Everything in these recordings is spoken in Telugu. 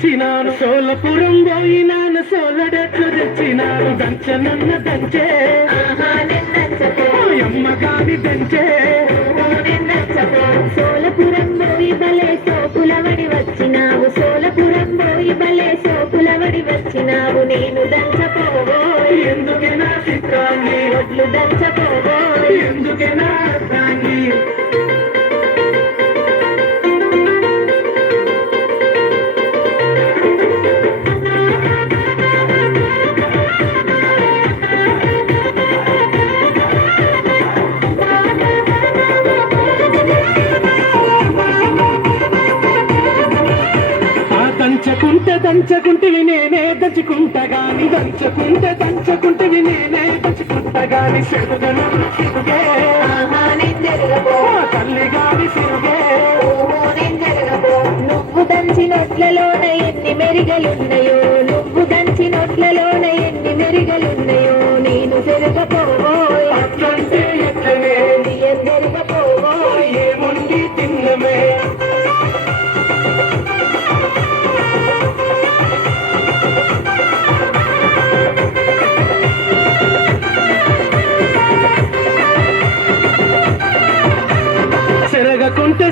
తెచ్చినాను సోలపురం పోయినాను సోలడెట్లు తెచ్చినాను దంచనన్న దంచే అమ్మ గాని దంచే సోలపురం పోయి బలే సోకులవడి వచ్చినావు సోలపురం పోయి బలే సోకులవడి వచ్చినావు నేను దంచపోవోయ్ ఎందుకే నా చిత్రాన్ని ఒడ్లు దంచపోవోయ్ ఎందుకే నా అర్థాన్ని దంచకుంటివి నేనే దంచుకుంటా గాని దంచకుంటివి నేనే దంచుకుంటా గాని సిరుగను సిరుగే తల్లి గాని సిరుగే నువ్వు దంచినొట్లలోన ఎన్ని మెరిగలున్నాయో నువ్వు దంచినొట్లలోన ఎన్ని మెరిగలున్నాయో నేను సెరగపోవోయ్ అట్లంటే ఎట్లనే ఎందెరగపోవోయ్ ఏముండి తిన్నమే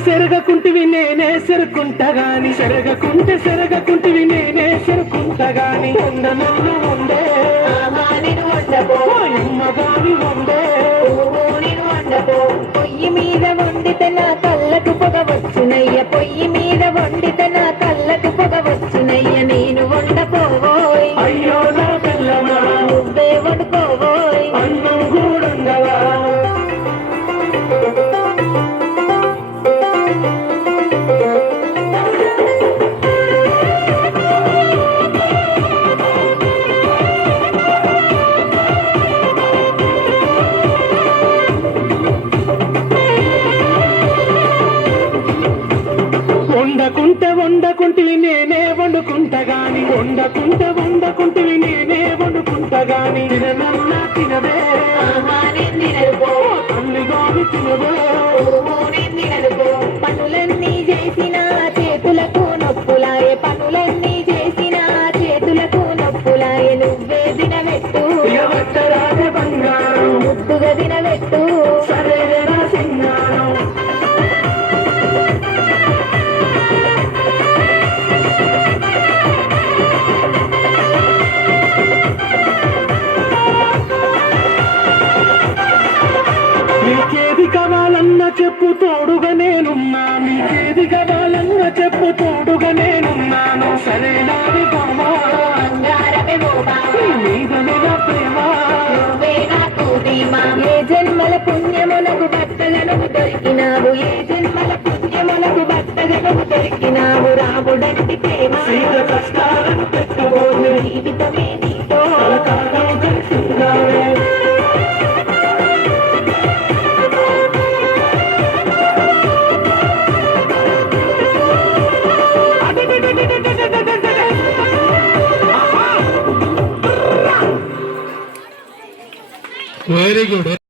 సెరగకుంటివి నేనే సెరుకుంటా గాని సెరగకుంటివి నేనే సెరుకుంటా గాని ఉండనన్ను ఉండే అమ్మ గాని ఉండే పొయ్యి మీద వండితే నా కళ్ళకు పొగ వచ్చునయ్య పొయ్యి మీద వండితే నా కళ్ళకు పొగ వచ్చునయ్య నేను వండపోవోయ్ అయ్యో నా పిల్లమా నువ్వే వండుకోవోయ్ అన్నం కూడంగవా వండకుంటివి నేనే వండుకుంటా గాని వండకుంటివి నేనే వండుకుంటా గాని తిననన్నా తినవే తల్లి గాని తినవే పనులన్నీ చేసిన చేతులకు నొప్పులాయే పనులన్నీ చేసిన చేతులకు నొప్పులాయే నువ్వే దినవెట్టు ఎవట్టరాజ బంగారం ముద్దుగా దినవెట్టు సరేరా సింగారం నీకేది కావాలన్న చెప్పు తోడుగా నేనున్నాను నీకేది కావాలన్న చెప్పు తోడుగా నేనున్నాను సరేనాది బామా నీదనే నా ప్రేమ ఏ జన్మల పుణ్యమునకు భర్తలను దొరికినావు ఏ జన్మల పుణ్యమునకు భర్తలను దొరికినావు రాముడంటి ప్రేమ కష్టాలను పెట్టబోదు జీవితమే నీతో కలకాలం కలిసిందావే వెరీ గుడ్.